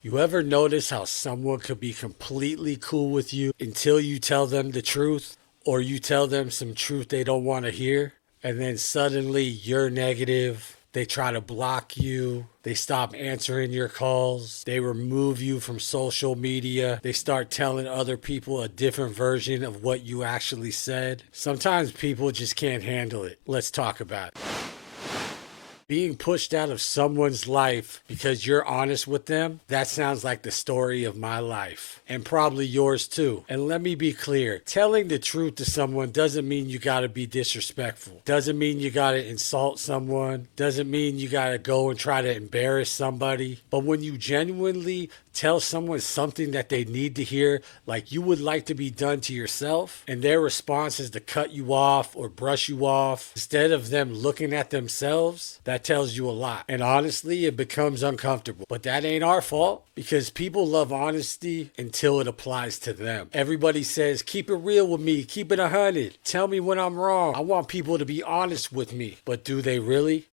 You ever notice how someone could be completely cool with you until you tell them the truth or you tell them some truth they don't want to hear? And then suddenly you're negative. They try to block you. They stop answering your calls. They remove you from social media. They start telling other people a different version of what you actually said. Sometimes people just can't handle it. Let's talk about it. Being pushed out of someone's life because you're honest with them, that sounds like the story of my life. And probably yours too. And let me be clear, telling the truth to someone doesn't mean you gotta be disrespectful. Doesn't mean you gotta insult someone. Doesn't mean you gotta go and try to embarrass somebody. But when you genuinely tell someone something that they need to hear, like you would like to be done to yourself, and their response is to cut you off or brush you off instead of them looking at themselves, that tells you a lot. And honestly, it becomes uncomfortable. But that ain't our fault because people love honesty until it applies to them. Everybody says, keep it real with me, keep it 100. Tell me when I'm wrong. I want people to be honest with me. But do they really?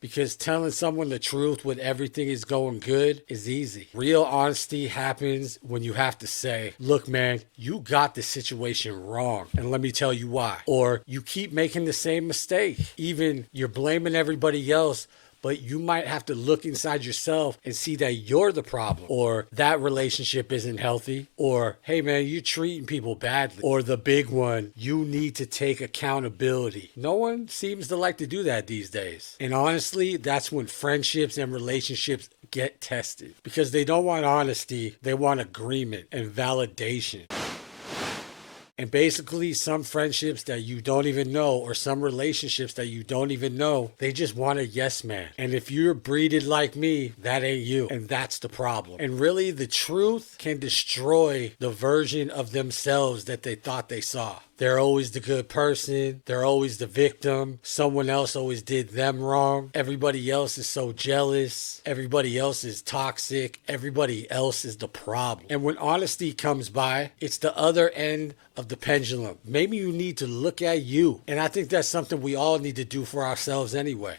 Because telling someone the truth when everything is going good is easy. Real honesty happens when you have to say, look, man, you got the situation wrong. And let me tell you why. Or you keep making the same mistake. Even you're blaming everybody else, but you might have to look inside yourself and see that you're the problem, or that relationship isn't healthy, or hey man, you're treating people badly, or the big one, you need to take accountability. No one seems to like to do that these days. And honestly, that's when friendships and relationships get tested because they don't want honesty, they want agreement and validation. And basically, some friendships that you don't even know, or some relationships that you don't even know, they just want a yes man. And if you're breeded like me, that ain't you. And that's the problem. And really, the truth can destroy the version of themselves that they thought they saw. They're always the good person. They're always the victim. Someone else always did them wrong. Everybody else is so jealous. Everybody else is toxic. Everybody else is the problem. And when honesty comes by, it's the other end of the pendulum. Maybe you need to look at you. And I think that's something we all need to do for ourselves anyway.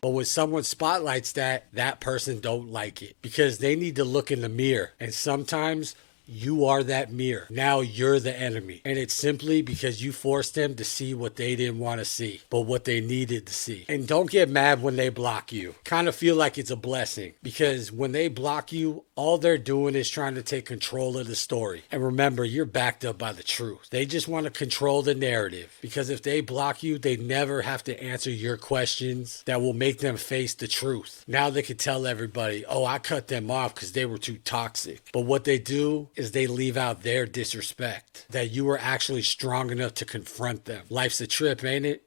But when someone spotlights that, that person don't like it because they need to look in the mirror. And sometimes you are that mirror. Now you're the enemy. And it's simply because you forced them to see what they didn't want to see, but what they needed to see. And don't get mad when they block you. Kind of feel like it's a blessing because when they block you, all they're doing is trying to take control of the story. And remember, you're backed up by the truth. They just want to control the narrative because if they block you, they never have to answer your questions that will make them face the truth. Now they can tell everybody, oh, I cut them off because they were too toxic. But what they do is they leave out their disrespect, that you were actually strong enough to confront them. Life's a trip, ain't it?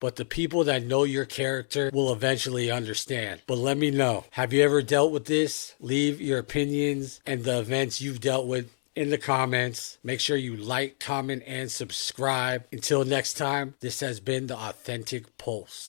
But the people that know your character will eventually understand. But let me know, have you ever dealt with this? Leave your opinions and the events you've dealt with in the comments. Make sure you like, comment, and subscribe. Until next time, this has been the Authentic Pulse.